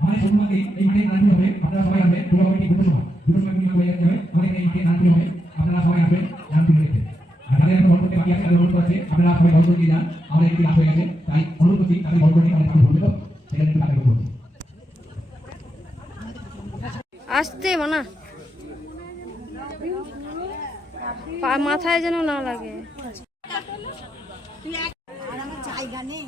আমাদের সম্মানকে এই মাঠে দান হবে, আপনারা সবাই আসবেন। দুটো কমিটি দুটো সময় নিয়োগ হয়ে যাবে। আমাদের এই মাঠে দান হবে, আপনারা সবাই আসবেন দান তুলে দেখতে। আর যাদের এখন বল করতে বাকি আছে, তাদের অনুরোধ করছে আপনারা সবাই বল করে দিয়ে যান। আমাদের একটি লাভ হয়ে গেছে, তাই অনুরোধ করছি তাদের বল করে নিয়ে আমাদের সামনে বলবে তো সেখানে একটু তাদের করবো। আসতে মানা মাথায় যেন না লাগে। জায়গা নেই